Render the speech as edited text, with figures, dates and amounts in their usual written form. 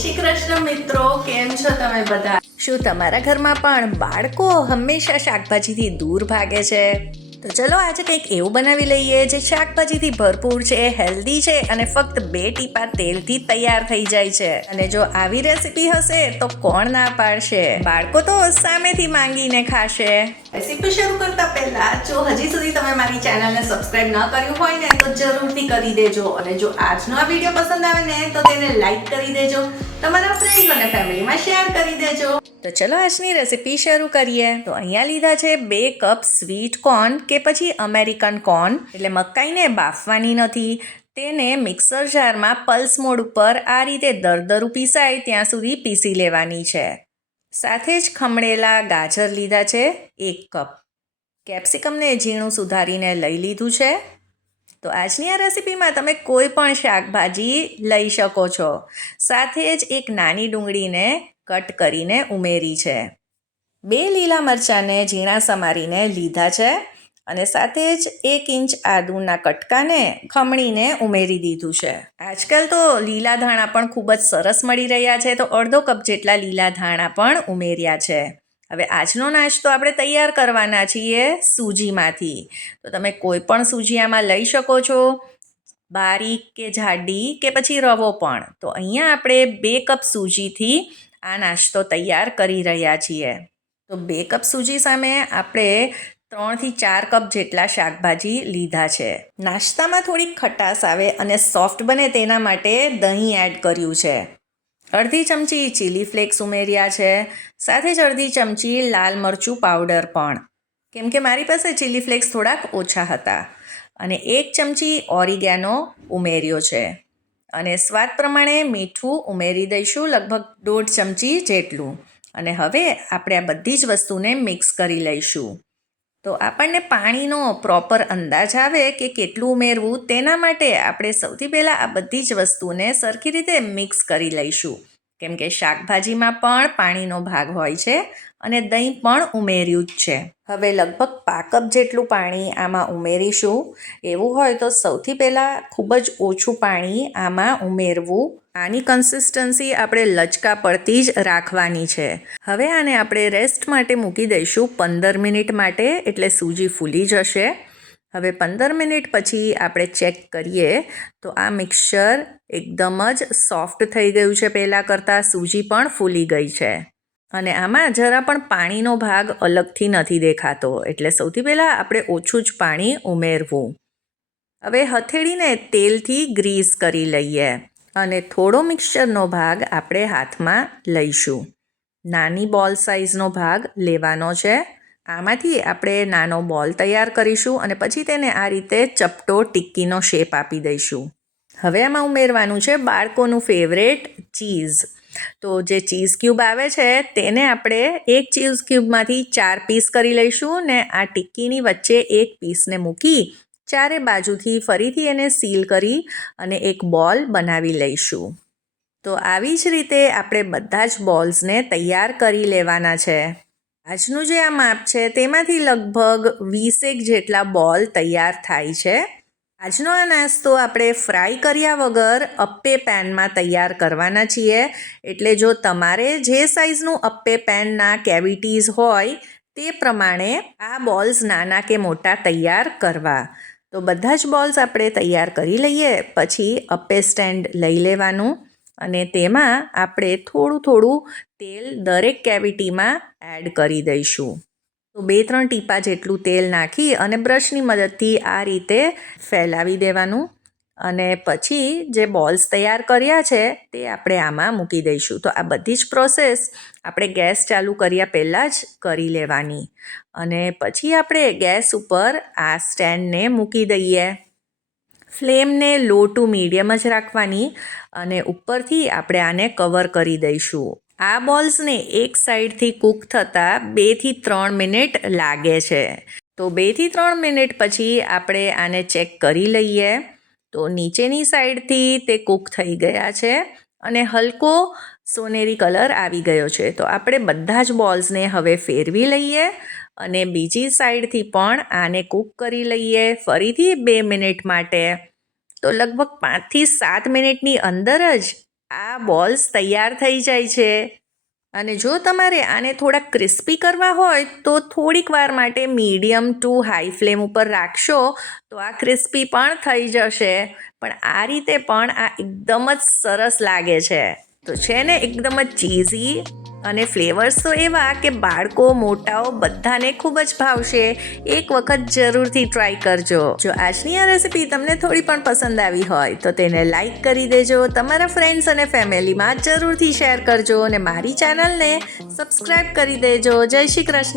શ્રી કૃષ્ણ મિત્રો, કેમ છો તમે બધા? શું તમારા ઘરમાં પણ બાળકો હંમેશા શાકભાજીથી દૂર ભાગે છે? તો ચલો આજે કંઈક એવું બનાવી લઈએ જે શાકભાજીથી ભરપૂર છે, હેલ્ધી છે અને ફક્ત 2 ટીપા તેલથી તૈયાર થઈ જાય છે. અને જો આવી રેસીપી હશે તો કોણ ના પાડશે? બાળકો તો સામેથી માંગીને ખાશે. રેસીપી શરૂ કરતા પહેલા જો હજી સુધી તમે મારી ચેનલને સબસ્ક્રાઇબ ન કર્યું હોય ને તો જરૂરથી કરી દેજો. અને જો આજનો આ વિડીયો પસંદ આવે ને તો તેને લાઈક કરી દેજો, તમારા ફ્રેન્ડ્સ અને ફેમિલીમાં શેર કરી દેજો. તો ચલો આજની રેસીપી શરૂ કરીએ. તો અહીંયા લીધા છે 2 કપ સ્વીટ કોર્ન કે પછી અમેરિકન કોર્ન. એટલે મકાઈને બાફવાની નથી, તેને મિક્સર જારમાં પલ્સ મોડ ઉપર આ રીતે દરદરું પીસાય ત્યાં સુધી પીસી લેવાની છે. સાથે જ ખમણેલા ગાજર લીધા છે 1 કપ. કેપ્સિકમને ઝીણું સુધારીને લઈ લીધું છે. તો આજની આ રેસીપીમાં તમે કોઈ પણ શાકભાજી લઈ શકો છો. સાથે જ એક નાની ડુંગળીને કટ કરીને ઉમેરી છે. 2 લીલા મરચાંને ઝીણા સમારીને લીધા છે અને સાથે જ 1 ઇંચ આદુના કટકાને ખમણીને ઉમેરી દીધું છે. આજકાલ તો લીલા ધાણા પણ ખૂબ જ સરસ મળી રહ્યા છે, તો અડધો કપ જેટલા લીલા ધાણા પણ ઉમેર્યા છે. હવે આજનો નાસ્તો આપણે તૈયાર કરવાના છીએ સૂજીમાંથી. તો તમે કોઈ પણ સૂજી આમાં લઈ શકો છો, બારીક કે જાડી કે પછી રવો પણ. તો અહીંયા આપણે 2 કપ સૂજીથી આ નાસ્તો તૈયાર કરી રહ્યા છીએ. તો 2 કપ સૂજી સામે આપણે 3 થી 4 કપ જેટલા શાકભાજી લીધા છે. નાસ્તામાં થોડીક ખટાશ આવે અને સોફ્ટ બને તેના માટે દહીં એડ કર્યું છે. અડધી ચમચી ચીલી ફ્લેક્સ ઉમેર્યા છે. સાથે જ અડધી ચમચી લાલ મરચું પાવડર પણ, કેમ કે મારી પાસે ચીલી ફ્લેક્સ થોડાક ઓછા હતા. અને 1 ચમચી ઓરિગેનો ઉમેર્યો છે. અને સ્વાદ પ્રમાણે મીઠું ઉમેરી દઈશું, લગભગ 1.5 ચમચી જેટલું. અને હવે આપણે આ બધી જ વસ્તુને મિક્સ કરી લઈશું. તો આપણને પાણીનો પ્રોપર અંદાજ આવે કે કેટલું ઉમેરવું, તેના માટે આપણે સૌથી પહેલાં આ બધી જ વસ્તુને સરખી રીતે મિક્સ કરી લઈશું. કેમ કે શાકભાજીમાં પણ પાણીનો ભાગ હોય છે અને દહીં પણ ઉમેર્યું જ છે. હવે લગભગ 1 કપ જેટલું પાણી આમાં ઉમેરીશું. એવું હોય તો સૌથી પહેલાં ખૂબ જ ઓછું પાણી આમાં ઉમેરવું. આની કન્સિસ્ટન્સી આપણે લચકા પડતી જ રાખવાની છે. હવે આને આપણે રેસ્ટ માટે મૂકી દઈશું 15 મિનિટ માટે, એટલે સૂજી ફૂલી જશે. હવે 15 મિનિટ પછી આપણે ચેક કરીએ તો આ મિક્સચર એકદમ જ સોફ્ટ થઈ ગયું છે. પહેલાં કરતાં સૂજી પણ ફૂલી ગઈ છે અને આમાં જરા પણ પાણીનો ભાગ અલગથી નથી દેખાતો. એટલે સૌથી પહેલાં આપણે ઓછું જ પાણી ઉમેરવું. હવે હથેળીને તેલથી ગ્રીસ કરી લઈએ અને થોડો મિક્સચરનો ભાગ આપણે હાથમાં લઈશું. નાની બોલ સાઇઝનો ભાગ લેવાનો છે. આમાંથી આપણે નાનો બોલ તૈયાર કરીશું અને પછી તેને આ રીતે ચપટો ટિક્કીનો શેપ આપી દઈશું. હવે આમાં ઉમેરવાનું છે બાળકોનું ફેવરેટ ચીઝ. તો જે ચીઝ ક્યુબ આવે છે તેને આપણે 1 ચીઝ ક્યુબમાંથી 4 પીસ કરી લઈશું ને આ ટિક્કીની વચ્ચે 1 પીસને મૂકી ચારે બાજુથી ફરીથી એને સીલ કરી અને એક બોલ બનાવી લઈશું. તો આવી જ રીતે આપણે બધા જ બોલ્સને તૈયાર કરી લેવાના છે. આજનું જે આ માપ છે તેમાંથી લગભગ 20 જેટલા બોલ તૈયાર થાય છે. આજનો આ નાસ્તો આપણે ફ્રાય કર્યા વગર અપ્પે પેનમાં તૈયાર કરવાના છીએ. એટલે જો તમારે જે સાઇઝનું અપ્પે પેનના કેવિટીઝ હોય તે પ્રમાણે આ બોલ્સ નાના કે મોટા તૈયાર કરવા. તો બધા જ બોલ્સ આપણે તૈયાર કરી લઈએ પછી અપ્પે સ્ટેન્ડ લઈ લેવાનું અને તેમાં આપણે થોડું થોડું તેલ દરેક કેવિટીમાં એડ કરી દઈશું. તો 2-3 ટીપા જેટલું તેલ નાખી અને બ્રશની મદદથી આ રીતે ફેલાવી દેવાનું અને પછી જે બોલ્સ તૈયાર કર્યા છે તે આપણે આમાં મૂકી દઈશું. તો આ બધી જ પ્રોસેસ આપણે ગેસ ચાલુ કર્યા પહેલાં જ કરી લેવાની અને પછી આપણે ગેસ ઉપર આ સ્ટેન્ડને મૂકી દઈએ. ફ્લેમને લો ટુ મીડિયમ જ રાખવાની અને ઉપરથી આપણે આને કવર કરી દઈશું. આ બોલ્સને એક સાઈડથી કૂક થતાં 2 થી 3 મિનિટ લાગે છે. તો 2 થી 3 મિનિટ પછી આપણે આને ચેક કરી લઈએ. તો નીચેની સાઈડથી તે કૂક થઈ ગયા છે અને હલકો સોનેરી કલર આવી ગયો છે. તો આપણે બધા જ બોલ્સને હવે ફેરવી લઈએ અને બીજી સાઈડથી પણ આને કૂક કરી લઈએ ફરીથી 2 મિનિટ માટે. તો લગભગ 5 થી 7 મિનિટની અંદર જ આ બોલ્સ તૈયાર થઈ જાય છે. અને જો તમારે આને થોડા ક્રિસ્પી કરવા હોય તો થોડીક વાર માટે મીડિયમ ટુ હાઈ ફ્લેમ ઉપર રાખશો તો આ ક્રિસ્પી પણ થઈ જશે. પણ આ રીતે પણ આ એકદમ જ સરસ લાગે છે. તો છે ને એકદમ જ ચીઝી અને ફ્લેવર્સ તો એવા કે બાળકો મોટાઓ બધાને ખૂબ જ ભાવશે. એક વખત જરૂરથી ટ્રાય કરજો. જો આજની આ રેસીપી તમને થોડી પણ પસંદ આવી હોય તો તેને લાઈક કરી દેજો, તમારા ફ્રેન્ડ્સ અને ફેમિલીમાં જરૂરથી શેર કરજો અને મારી ચેનલને સબસ્ક્રાઈબ કરી દેજો. જય શ્રી કૃષ્ણ.